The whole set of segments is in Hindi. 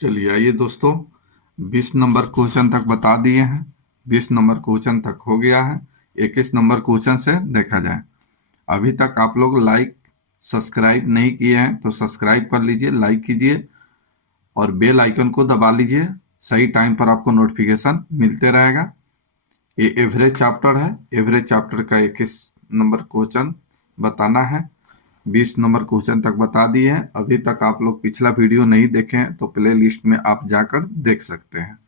चलिए आइए दोस्तों, 20 नंबर क्वेश्चन तक बता दिए हैं। 20 नंबर क्वेश्चन तक हो गया है। 21 नंबर क्वेश्चन से देखा जाए। अभी तक आप लोग लाइक सब्सक्राइब नहीं किए हैं तो सब्सक्राइब कर लीजिए, लाइक कीजिए और बेल आइकन को दबा लीजिए। सही टाइम पर आपको नोटिफिकेशन मिलते रहेगा। ये एवरेज चैप्टर है। एवरेज चैप्टर का 21 नंबर क्वेश्चन बताना है। 20 नंबर क्वेश्चन तक बता दिए हैं। अभी तक आप लोग पिछला वीडियो नहीं देखे हैं तो प्ले लिस्ट में आप जाकर देख सकते हैं।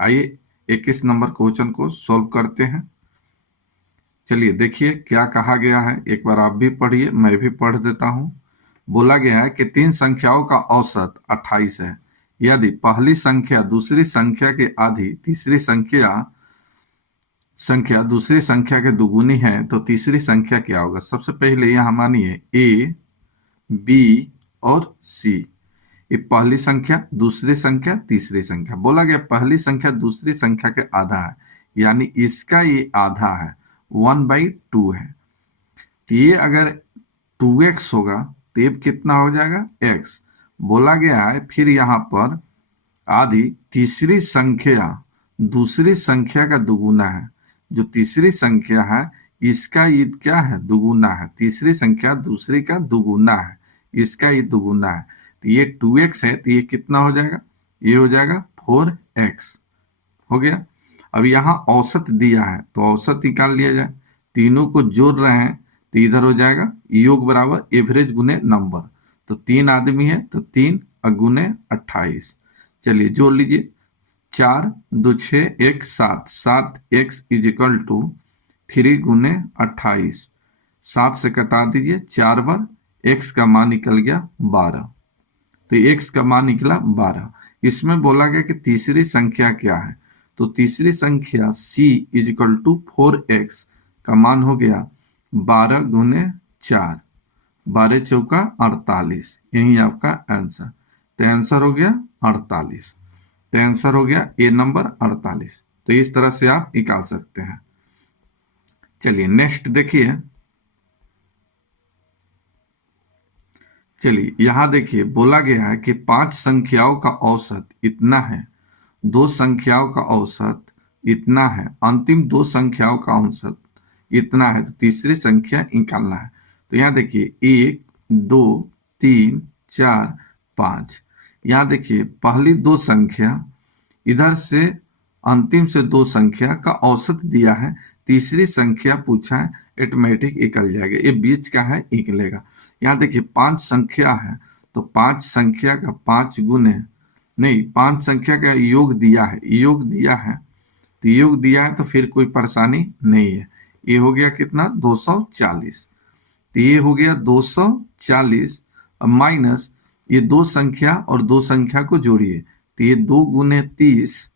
आइए 21 नंबर क्वेश्चन को सॉल्व करते हैं। चलिए देखिए क्या कहा गया है। एक बार आप भी पढ़िए, मैं भी पढ़ देता हूं। बोला गया है कि 3 संख्याओं का औसत 28 है। यदि पहली संख्या दूसरी संख्या के आधी, तीसरी संख्या दूसरी संख्या के दुगुनी है तो तीसरी संख्या क्या होगा। सबसे पहले यहां मानिए ए, बी और सी। ये पहली संख्या, दूसरी संख्या, तीसरी संख्या। बोला गया पहली संख्या दूसरी संख्या के आधा है, यानी इसका ये आधा है, 1/2 है। तो ये अगर 2x होगा तो ये कितना हो जाएगा, x। बोला गया है फिर यहाँ पर आधी, तीसरी संख्या दूसरी संख्या का दुगुना है। जो तीसरी संख्या है इसका ये क्या है, दुगुना है। तीसरी संख्या दूसरी का दुगुना है, इसका ये दुगुना है। तो ये 2x है तो ये कितना हो जाएगा, ये हो जाएगा 4x। हो गया। अब यहाँ औसत दिया है तो औसत निकाल लिया जाए। तीनों को जोड़ रहे हैं तो इधर हो जाएगा योग बराबर एवरेज गुने नंबर। तो 3 आदमी है तो 3 गुने 28। चलिए जोड़ लीजिए। 4 2 6 1 7, 7x इज इक्वल टू 3 गुने 28। 7 से कटा दीजिए, 4 बार x का मान निकल गया 12। तो x का मान निकला 12। इसमें बोला गया कि तीसरी संख्या क्या है, तो तीसरी संख्या c is equal to 4x का मान हो गया 12 गुने 4, 12 चौका 48। यही आपका आंसर। तो आंसर हो गया 48। तो आंसर हो गया ए नंबर 48। तो इस तरह से आप निकाल सकते हैं। चलिए नेक्स्ट देखिए। चलिए यहां देखिए बोला गया है कि 5 संख्याओं का औसत इतना है, 2 संख्याओं का औसत इतना है, अंतिम 2 संख्याओं का औसत इतना है। तो तीसरी संख्या निकालना है। तो यहां देखिए 1 2 3 4 5। यहां देखिए पहली 2 संख्या, इधर से अंतिम से 2 संख्या का औसत दिया है। तीसरी संख्या पूछा है, ऑटोमेटिक निकल जाएगा। ये बीच का है, निकलेगा। यहाँ देखिए 5 संख्या है तो 5 संख्या का 5 गुने, नहीं 5 संख्या का योग दिया है, योग दिया है। तो योग दिया है तो फिर कोई परेशानी नहीं है। ये हो गया कितना, 240। तो ये हो गया 240 माइनस ये 2 संख्या और 2 संख्या को जोड़िए तो ये 2 गुने 30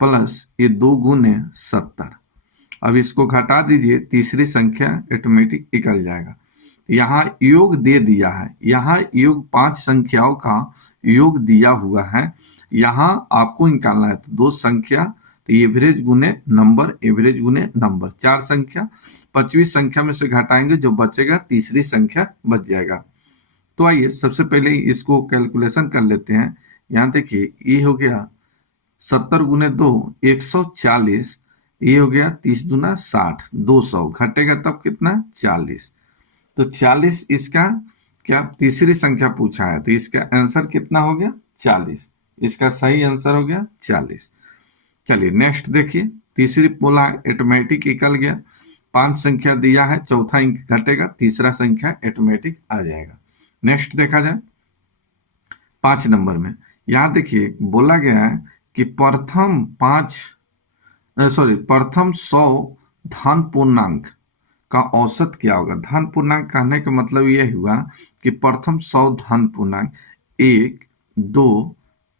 प्लस ये 2 गुने 70। अब इसको घटा दीजिए, तीसरी संख्या ऑटोमेटिक निकल जाएगा। यहाँ योग दे दिया है, यहाँ योग 5 संख्याओं का योग दिया हुआ है। यहाँ आपको निकालना है तो 2 संख्या तो एवरेज गुने नंबर, एवरेज गुने नंबर। 4 संख्या, 5वीं संख्या में से घटाएंगे, जो बचेगा तीसरी संख्या बच जाएगा। तो आइए सबसे पहले इसको कैलकुलेशन कर लेते हैं। यहाँ देखिए ये हो गया 70 गुने 2 140। ये हो गया 30 दूना 60, 200 घटेगा तब कितना, 40। तो 40 इसका क्या तीसरी संख्या पूछा है तो इसका आंसर कितना हो गया, 40। इसका सही आंसर हो गया 40। चलिए नेक्स्ट देखिए। तीसरी बोला ऑटोमेटिक निकल गया। 5 संख्या दिया है, चौथा अंक घटेगा, तीसरा संख्या ऑटोमेटिक आ जाएगा। नेक्स्ट देखा जाए 5 नंबर में। यहां देखिए बोला गया है कि प्रथम 100 धन पूर्णांक का औसत क्या होगा। धन पूर्णांक कहने का मतलब यह हुआ कि प्रथम 100 धन पूर्णांक 1 2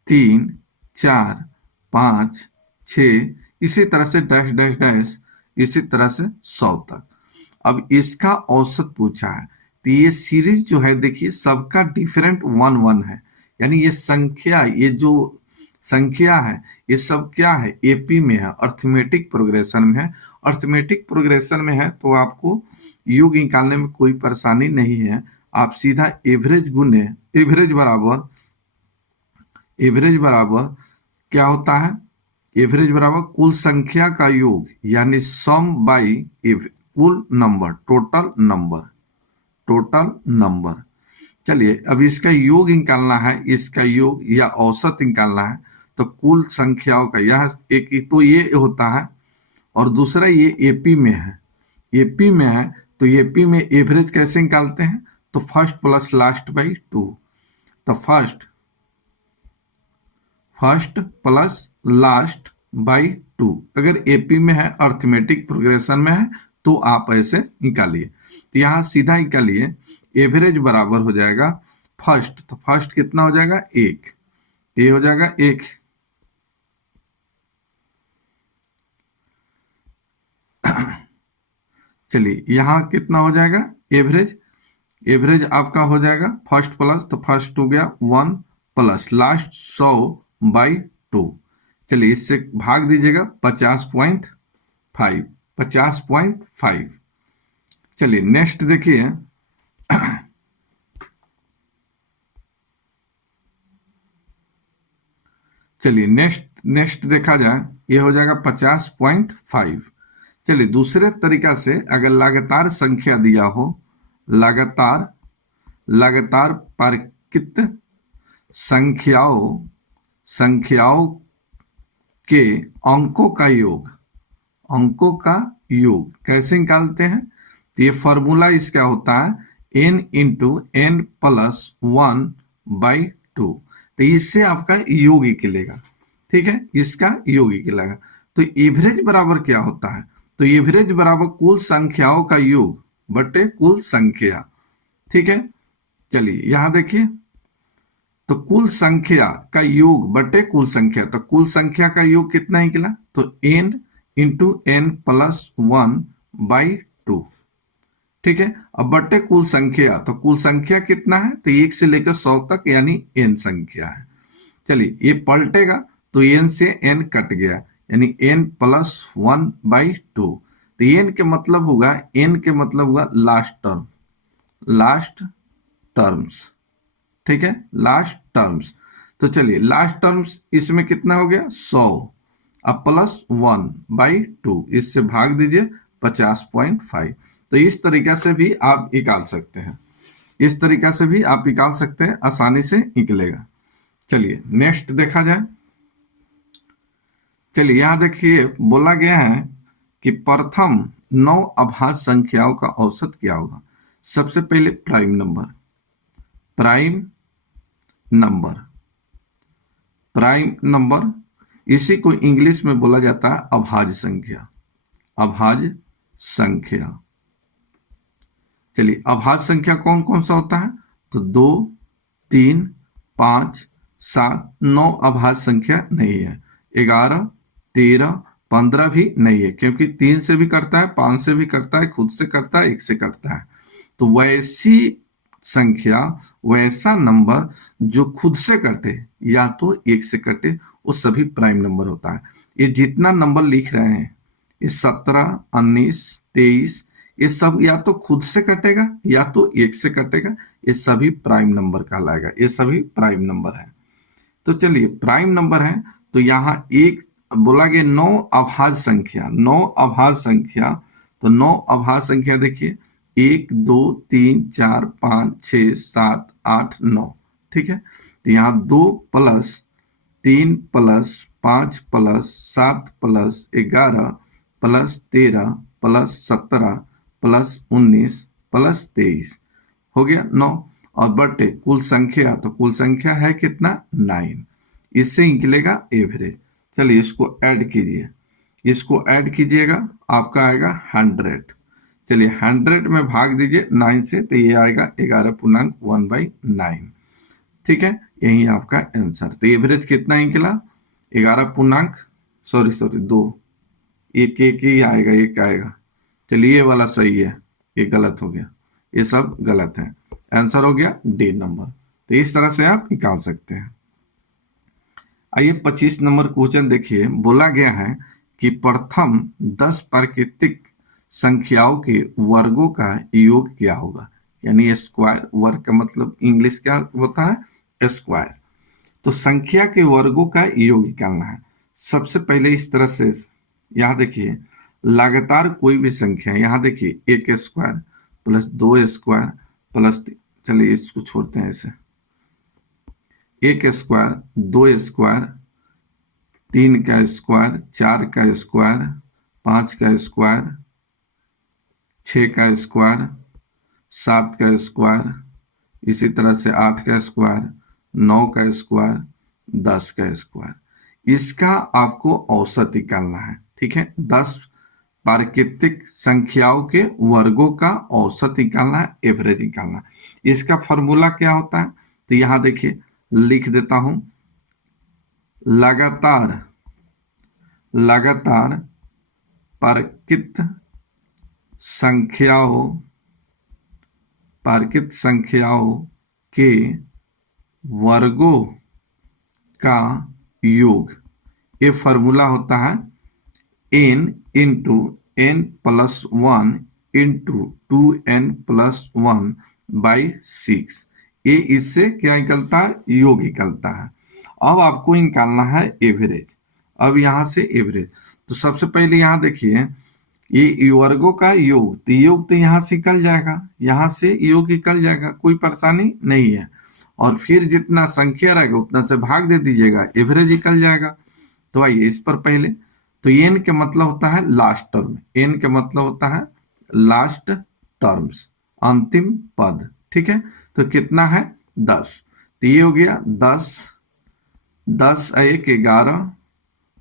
3 4 5 6 इसी तरह से डैश डैश डैश, इसी तरह से 100 तक। अब इसका औसत पूछा है तो ये सीरीज जो है देखिए सबका डिफरेंट 1 1 है, यानी ये संख्या, ये जो संख्या है ये सब क्या है, एपी में है, अर्थमेटिक प्रोग्रेशन में है। अर्थमेटिक प्रोग्रेशन में है तो आपको योग निकालने में कोई परेशानी नहीं है। आप सीधा एवरेज गुने, एवरेज बराबर एवरेज बराबर क्या होता है? एवरेज बराबर कुल संख्या का योग, यानी सम बाई कुल number, total number, total number. चलिए अब इसका योग निकालना है, इसका योग या औसत निकालना है, तो कुल संख्याओं का यह एक तो ये होता है, और दूसरा ये एपी में है, एपी में है, तो एपी में एवरेज कैसे निकालते हैं? तो first plus last by two. तो first plus last by two, अगर एपी में है, अर्थमेटिक प्रोग्रेशन में है, तो आप ऐसे निकालिए। तो यहां सीधा निकालिए, एवरेज बराबर हो जाएगा फर्स्ट, तो फर्स्ट कितना हो जाएगा? एक, ये हो जाएगा एक। चलिए यहां कितना हो जाएगा? एवरेज, एवरेज आपका हो जाएगा फर्स्ट प्लस, तो फर्स्ट हो गया वन, प्लस लास्ट 100/2। चलिए इससे भाग दीजिएगा 50.5, 50.5। चलिए नेक्स्ट देखिए, चलिए नेक्स्ट देखा जाए, ये हो जाएगा 50.5। चलिए दूसरे तरीका से, अगर लगातार संख्या दिया हो, लगातार लगातार पारकित संख्याओं के अंकों का योग, अंकों का योग कैसे निकालते हैं? तो ये फॉर्मूला इसका होता है n इंटू एन प्लस 1/2। तो इससे आपका योग निकलेगा, ठीक है, इसका योग निकलेगा। तो एवरेज बराबर क्या होता है? तो एवरेज बराबर कुल संख्याओं का योग बटे कुल संख्या, ठीक है। चलिए यहां देखिए, तो कुल संख्या का योग बटे कुल संख्या, तो कुल संख्या का योग कितना निकला? तो n इंटू एन प्लस 1/2, ठीक है। अब बटे कुल संख्या, तो कुल संख्या कितना है? तो 1 से लेकर 100 तक, यानी n संख्या है। चलिए ये पलटेगा, तो n से n कट गया, यानी n प्लस 1/2। तो n के मतलब होगा, n के मतलब होगा लास्ट टर्म, लास्ट टर्म्स, ठीक है, लास्ट टर्म्स। तो चलिए लास्ट टर्म्स इसमें कितना हो गया? 100, अब प्लस 1/2, इससे भाग दीजिए 50.5। तो इस तरीका से भी आप निकाल सकते हैं, इस तरीका से भी आप निकाल सकते हैं, आसानी से निकलेगा। चलिए नेक्स्ट देखा जाए। चलिए यहां देखिए, बोला गया है कि प्रथम 9 अभाज्य संख्याओं का औसत क्या होगा? सबसे पहले prime number, prime number, prime number, इसी को इंग्लिश में बोला जाता है अभाज्य संख्या, अभाज्य संख्या। चलिए अभाज्य संख्या कौन कौन सा होता है? तो 2, 3, 5, 7, 9 अभाज्य संख्या नहीं है। 11, 13, 15 भी नहीं है, क्योंकि 3 से भी करता है, 5 से भी करता है, खुद से करता है, 1 से करता है। तो वैसी संख्या, वैसा नंबर जो खुद से कटे या तो 1 से कटे, वो सभी प्राइम नंबर होता है। ये जितना नंबर लिख रहे हैं, ये 17, 19, 23, ये सब या तो खुद से कटेगा या तो 1 से कटेगा, ये सभी प्राइम नंबर कहलाएगा, ये सभी प्राइम नंबर है। तो चलिए प्राइम नंबर है, तो यहाँ एक बोला गया 9 अभाज्य संख्या, 9 अभाज्य संख्या। तो 9 अभाज्य संख्या देखिए, 1, 2, 3, 4, 5, 6, 7, 8, 9, ठीक है। तो यहाँ 2 plus 3 plus 5 plus 7 plus 11 plus 13 plus 17 plus 19 plus 23 हो गया 9, और बटे कुल संख्या, तो कुल संख्या है कितना? 9, इससे निकलेगा एवरेज। चलिए इसको ऐड कीजिए, इसको ऐड कीजिएगा, आपका आएगा 100। चलिए 100 में भाग दीजिए 9 से, तो ये आएगा 11.1/9, ठीक है, यही आपका आंसर। तो एवरेज कितना निकला? 11 सॉरी 2, एक एक ही आएगा, एक आएगा। चलिए ये वाला सही है, ये गलत हो गया, ये सब गलत है। आंसर हो गया डी नंबर। तो इस तरह से आप निकाल सकते हैं। आइए 25 नंबर क्वेश्चन देखिए, बोला गया है कि प्रथम 10 प्राकृतिक संख्याओं के वर्गों का योग क्या होगा? यानी स्क्वायर, वर्ग का मतलब इंग्लिश क्या होता है? स्क्वायर। तो संख्या के वर्गों का योग निकालना है। सबसे पहले इस तरह से यहां देखिए, लगातार कोई भी संख्या, यहां देखिए एक स्क्वायर प्लस दो स्क्वायर प्लस, चलिए इसको छोड़ते हैं ऐसे, एक स्क्वायर, दो स्क्वायर, तीन का स्क्वायर, चार का स्क्वायर, पांच का स्क्वायर, छह का स्क्वायर, सात का स्क्वायर, इसी तरह से आठ का स्क्वायर, नौ का स्क्वायर, 10 का स्क्वायर। इसका आपको औसत निकालना है। ठीक है, 10 प्राकृतिक संख्याओं के वर्गों का औसत निकालना है, एवरेज निकालना है। इसका फॉर्मूला क्या होता है, तो यहां देखिए लिख देता हूं, लगातार लगातार प्राकृत संख्याओं के वर्गों का योग, ये फॉर्मूला होता है n into n plus one into 2n+1 by 6। ये इससे क्या निकलता है, योग निकलता है। अब आपको निकालना है एवरेज। अब यहां से एवरेज, तो सबसे पहले यहां देखिए ये वर्गों का योग, तो योग तो यहां से निकल जाएगा, यहां से योग निकल जाएगा, कोई परेशानी नहीं है। और फिर जितना संख्या रहेगा उतना से भाग दे दीजिएगा, एवरेज निकल जाएगा। तो आइए इस पर पहले, तो एन के मतलब होता है लास्ट टर्म, एन के मतलब होता है लास्ट टर्म्स, अंतिम पद। ठीक है, तो कितना है 10, तो ये हो गया 10, 10 एक 11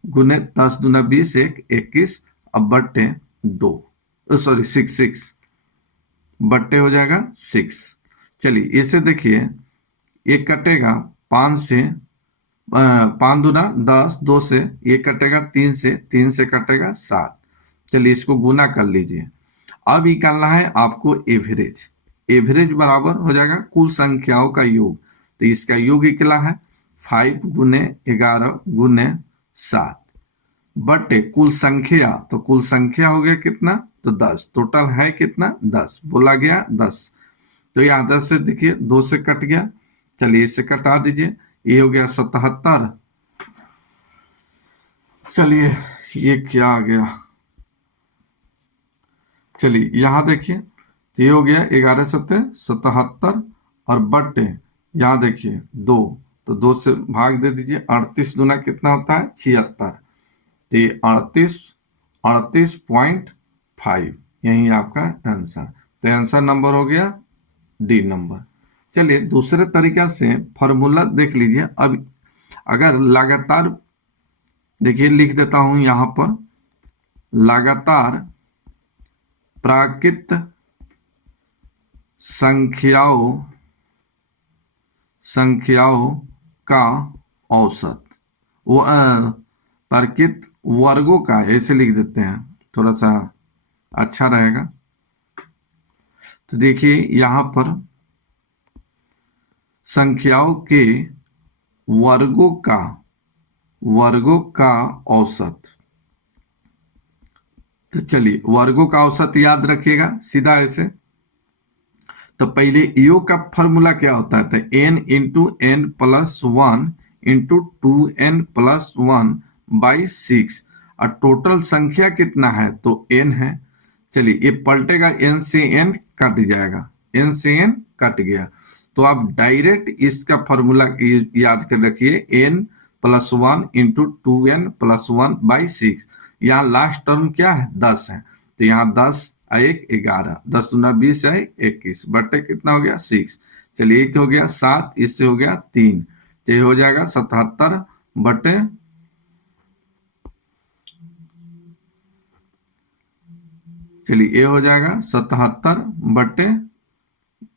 गुने 10 दूना 20 एक 21, अब बट्टे 2, सॉरी 6 बट्टे हो जाएगा 6। चलिए इसे देखिए, एक कटेगा 5 से, 5 दूना 10, 2 से ये कटेगा 3 से, 3 से कटेगा 7। चलिए इसको गुना कर लीजिए। अब निकालना है आपको एवरेज। एवरेज बराबर हो जाएगा कुल संख्याओं का योग, तो इसका योग निकला है 5 गुने 11 गुने 7 बटे कुल संख्या, तो कुल संख्या हो गया कितना, तो 10, टोटल है कितना 10, बोला गया 10। तो यहाँ 10 से देखिए 2 से कट गया, चलिए इससे कटा दीजिए, ये हो गया 77। चलिए ये क्या आ गया, चलिए यहां देखिए, तो ये हो गया 11 सत्ते 77 और बट्टे यहां देखिए 2, तो 2 से भाग दे दीजिए, 38 दूना कितना होता है 76, तो ये 38.5 यही आपका आंसर। तो आंसर नंबर हो गया डी नंबर। चलिए दूसरे तरीका से फॉर्मूला देख लीजिए। अब अगर लगातार, देखिए लिख देता हूं यहां पर, लगातार प्राकृत संख्याओं का औसत, वो प्राकृत वर्गों का, ऐसे लिख देते हैं, थोड़ा सा अच्छा रहेगा। तो देखिए यहां पर संख्याओं के वर्गों का औसत, तो चलिए वर्गों का औसत याद रखिएगा सीधा ऐसे। तो पहले योग का फॉर्मूला क्या होता है, तो n into n plus 1 into 2n+1 by 6, और टोटल संख्या कितना है, तो n है। चलिए ये पलटेगा, n से n कट जाएगा, n से n कट गया, तो आप डायरेक्ट इसका फॉर्मूला याद कर रखिए, n+1 इंटू 2n+1 बाई 6। यहाँ लास्ट टर्म क्या है 10 है, तो यहाँ 10 एक 11, 10 दूना 20 है 21 बटे कितना हो गया 6। चलिए एक हो गया 7, इससे हो गया 3, तो ये हो जाएगा 77 बटे, चलिए ये हो जाएगा 77 बटे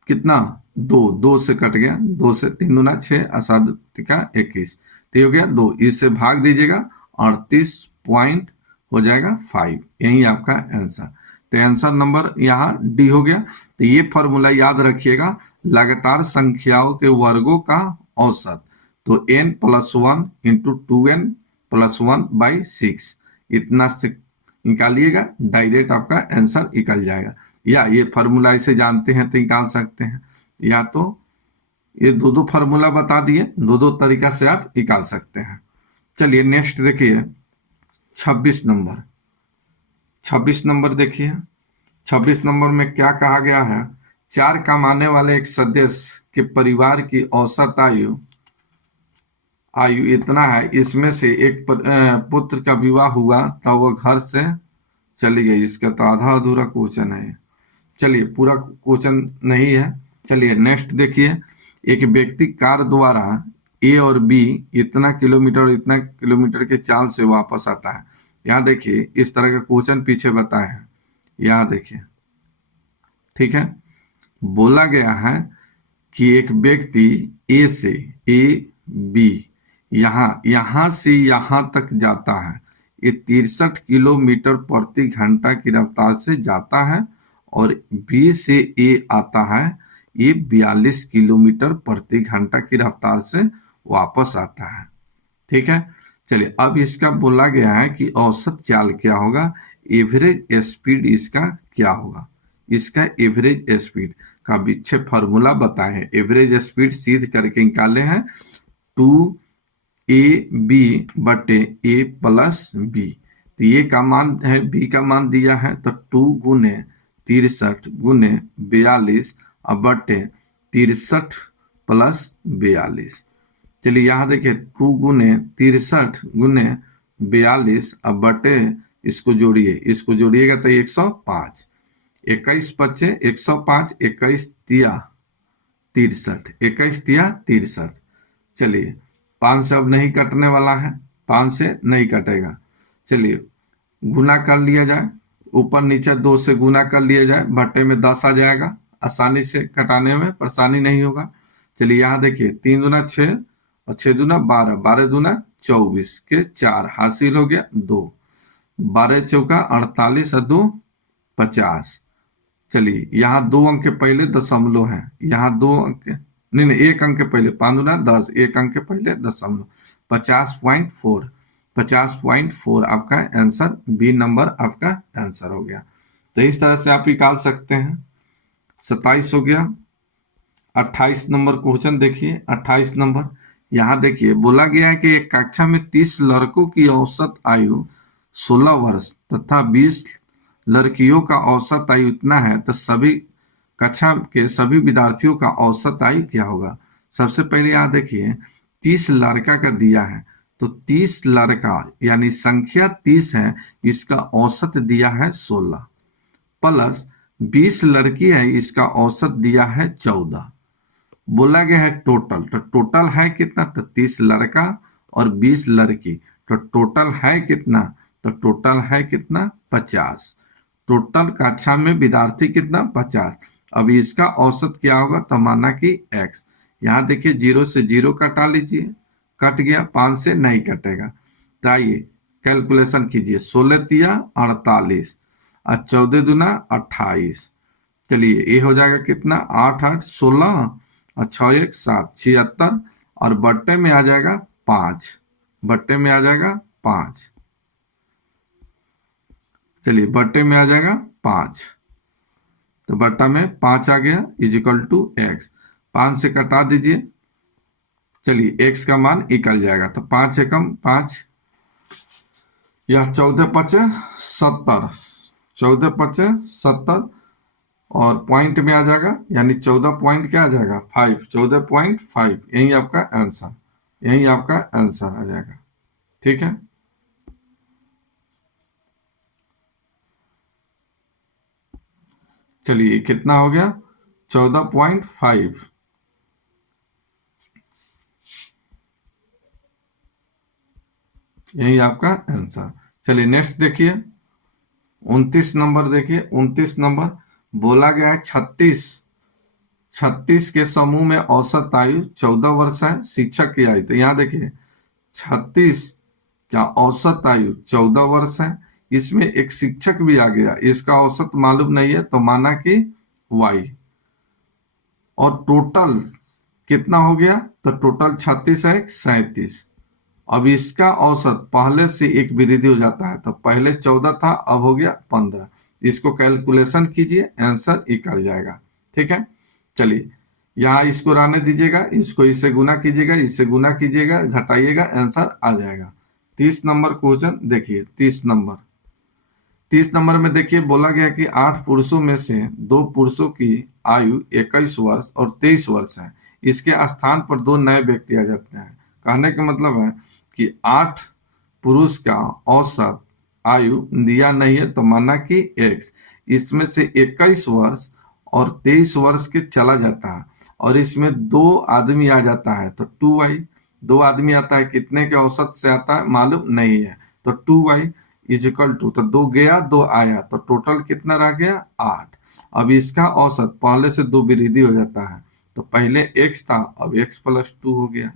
कितना 2 से कट गया, 2 से 3 दूना 6 और 7 का 21, तो ये हो गया 2, इससे भाग दीजिएगा 38 पॉइंट हो जाएगा 5, यही आपका आंसर। तो आंसर नंबर यहाँ डी हो गया। तो ये फॉर्मूला याद रखिएगा, लगातार संख्याओं के वर्गों का औसत, तो n+1 इंटू 2n+1 बाई 6, इतना से निकालिएगा, डायरेक्ट आपका आंसर निकल जाएगा। या ये फॉर्मूला इसे जानते हैं तो निकाल सकते हैं, या तो ये दो दो फार्मूला बता दिए, दो दो तरीका से आप निकाल सकते हैं। चलिए नेक्स्ट देखिए 26 नंबर। 26 नंबर देखिए, 26 नंबर में क्या कहा गया है, चार कमाने वाले एक सदस्य के परिवार की औसत आयु आयु इतना है, इसमें से एक पुत्र का विवाह हुआ तब वह घर से चली गई। इसका तो आधा अधूरा क्वेश्चन है। चलिए पूरा क्वेश्चन नहीं है। चलिए नेक्स्ट देखिए, एक व्यक्ति कार द्वारा ए और बी इतना किलोमीटर और इतना किलोमीटर के चाल से वापस आता है। यहाँ देखिए इस तरह का क्वेश्चन पीछे बताए हैं, यहाँ देखिए, ठीक है। बोला गया है कि एक व्यक्ति ए से ए बी यहां से यहां तक जाता है, ये 63 किलोमीटर प्रति घंटा की रफ्तार से जाता है, और बी से ए आता है, ये 42 किलोमीटर प्रति घंटा की रफ्तार से वापस आता है। ठीक है। चलिए अब इसका बोला गया है कि औसत चाल क्या होगा, एवरेज स्पीड इसका क्या होगा। इसका एवरेज स्पीड का पीछे फॉर्मूला बताए हैं, एवरेज स्पीड सीध करके निकाले हैं 2ab बटे a प्लस बी। तो ये का मान है, बी का मान दिया है, तो 2 गुने 63 गुने 42 बटे 63 प्लस 42। चलिए यहाँ देखिए 2 गुने 63 गुने 42 अब बटे इसको जोड़िए, इसको जोड़िएगा तो 105, 21 बचे 105, 21 तिया 63, 21 तिया 63। चलिए 5 से अब नहीं कटने वाला है, 5 से नहीं कटेगा। चलिए गुना कर लिया जाए, ऊपर नीचे 2 से गुना कर लिया जाए, भट्टे में 10 आ जाएगा, आसानी से कटाने में परेशानी नहीं होगा। चलिए यहाँ देखिए 3 दूना 6 और 6 दूना 12, 12 दूना 24 के 4 हासिल हो गया 2, 12 चौका 48 और 2 50। चलिए यहाँ 2 अंक के पहले दशमलव है, यहाँ 2 अंक नहीं 1 अंक के पहले 5 दूना 10, 1 अंक के पहले दशमलव, 50.4, 50.4 आपका आंसर, बी नंबर आपका आंसर हो गया। तो इस तरह से आप निकाल सकते हैं। 27 हो गया। 28 नंबर क्वेश्चन देखिए, 28 नंबर यहाँ देखिए बोला गया है कि एक कक्षा में 30 लड़कों की औसत आयु 16 वर्ष तथा 20 लड़कियों का औसत आयु इतना है, तो सभी कक्षा के सभी विद्यार्थियों का औसत आयु क्या होगा। सबसे पहले यहाँ देखिए 30 लड़का का दिया है, तो 30 लड़का यानी संख्या 30 है, इसका औसत दिया है 16, प्लस 20 लड़की है, इसका औसत दिया है 14। बोला गया है टोटल, तो टोटल है कितना, तो 30 लड़का और 20 लड़की, तो टोटल है कितना, तो टोटल है कितना 50। टोटल कक्षा में विद्यार्थी कितना 50। अब इसका औसत क्या होगा, तो माना कि x। यहाँ देखिए 0 से 0 कटा लीजिए, कट गया, 5 से नहीं कटेगा। तो आइए कैलकुलेशन कीजिए, 16 तिया 48 और 14 दूना 28। चलिए ये हो जाएगा कितना, 8 8 16 और 6 1 7 76, और बट्टे में आ जाएगा 5, बट्टे में आ जाएगा 5। चलिए बट्टे में आ जाएगा 5, तो बट्टा में 5 आ गया, इज इक्वल टू एक्स। 5 से कटा दीजिए, चलिए x का मान निकल जाएगा, तो 5 एकम 5, यह 14 पचे 70, 14 पचे 70, और पॉइंट में आ जाएगा, यानी 14 पॉइंट क्या आ जाएगा 5, 14.5, यही आपका आंसर, यही आपका आंसर आ जाएगा। ठीक है। चलिए कितना हो गया, 14.5। यही आपका आंसर। चलिए नेक्स्ट देखिए 29 नंबर देखिए, 29 नंबर बोला गया है 36 के समूह में औसत आयु 14 वर्ष है, शिक्षक की आयु, तो यहाँ देखिए 36 का औसत आयु 14 वर्ष है, इसमें एक शिक्षक भी आ गया, इसका औसत मालूम नहीं है, तो माना कि y, और टोटल कितना हो गया, तो टोटल 36 है 37। अब इसका औसत पहले से एक वृद्धि हो जाता है, तो पहले 14 था, अब हो गया 15। इसको कैलकुलेशन कीजिए, आंसर निकल जाएगा। ठीक है। चलिए यहाँ इसको रहने दीजिएगा, इसको इससे गुना कीजिएगा, इससे गुना कीजिएगा, घटाइएगा, आंसर आ जाएगा। 30 नंबर क्वेश्चन देखिए। 30 नंबर में देखिए बोला गया कि 8 पुरुषों में से 2 पुरुषों की आयु 21 वर्ष और 23 वर्ष है। इसके स्थान पर 2 नए व्यक्ति आ जाते हैं। कहने का मतलब है कि 8 पुरुष का औसत आयु दिया नहीं है तो माना कि x, इसमें से 21 वर्ष और 23 वर्ष के चला जाता है और इसमें 2 आदमी आ जाता है तो 2y। 2 आदमी आता है कितने के औसत से आता है मालूम नहीं है, तो 2y इज इक्वल टू, तो 2 गया 2 आया तो टोटल कितना रह गया 8। अब इसका औसत पहले से 2 वृद्धि हो जाता है, तो पहले x था अब x+2 हो गया,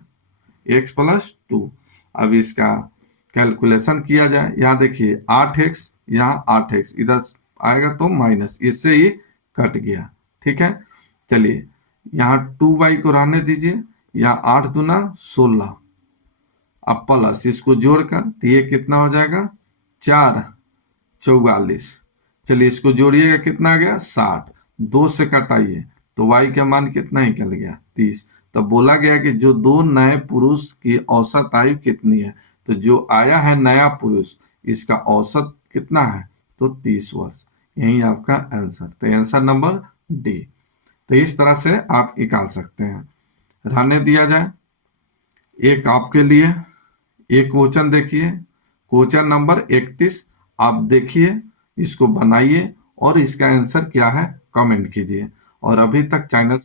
x+2। अब इसका कैलकुलेशन किया जाए, यहाँ देखिए 8x, यहाँ 8x इधर आएगा तो माइनस, इससे ही कट गया। ठीक है, चलिए यहाँ 2y को रहने दीजिए, यहाँ 8 दूना 16, अब प्लस इसको जोड़कर तो ये कितना हो जाएगा 4×44। चलिए इसको जोड़िएगा कितना आ गया 60, 2 से कटाइए तो y का मान कितना निकल गया 30। तो बोला गया कि जो 2 नए पुरुष की औसत आयु कितनी है, तो जो आया है नया पुरुष इसका औसत कितना है तो 30 वर्ष। यही आपका आंसर, तो आंसर नंबर डी। तो इस तरह से आप निकाल सकते हैं। रहने दिया जाए एक आपके लिए एक क्वेश्चन देखिए, क्वेश्चन नंबर 31। आप देखिए, इसको बनाइए और इसका आंसर क्या है कमेंट कीजिए। और अभी तक चैनल